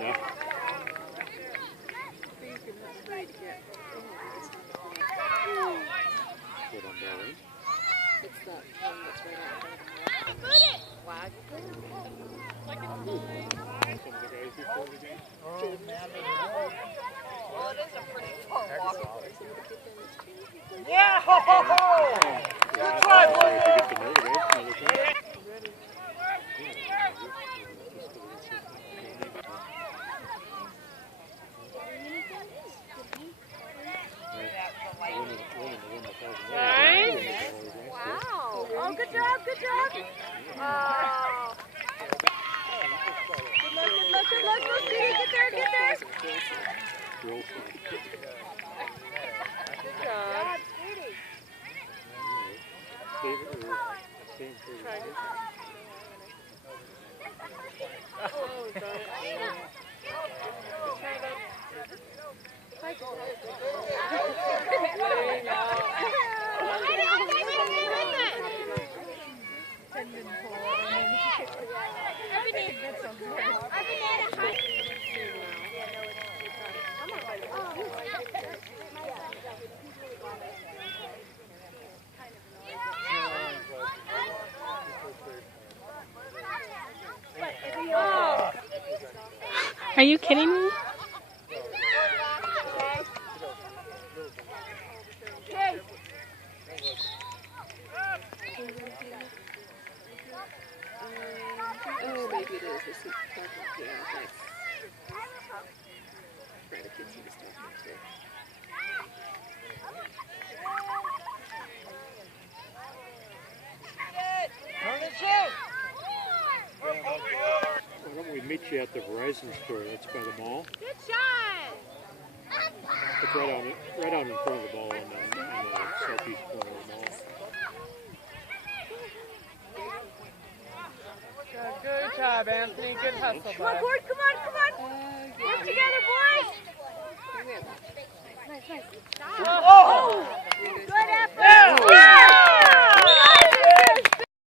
Yeah. Good on belly. It's that one that's right out there. Flag. Well, it is a pretty far walk. Yeah! Ho, ho, ho! Good try, boy! Wow. Oh, good job, good job. Oh. Good luck, good luck, good luck. Go see. Get there, get there. Good job. Oh, got it. Are you kidding me? Oh, maybe it is. This is yeah, thanks. Right, the kids see this stuff too. Turn and shoot! Why don't we meet you at the Verizon store? That's by the mall. Good shot! It's right on in front of the mall on the southeast corner of the mall. Good job, Anthony. Good hustle, bud. Come on, Cord, come on, come on! Work together, boys! Nice, nice. Oh! Good effort! Yeah.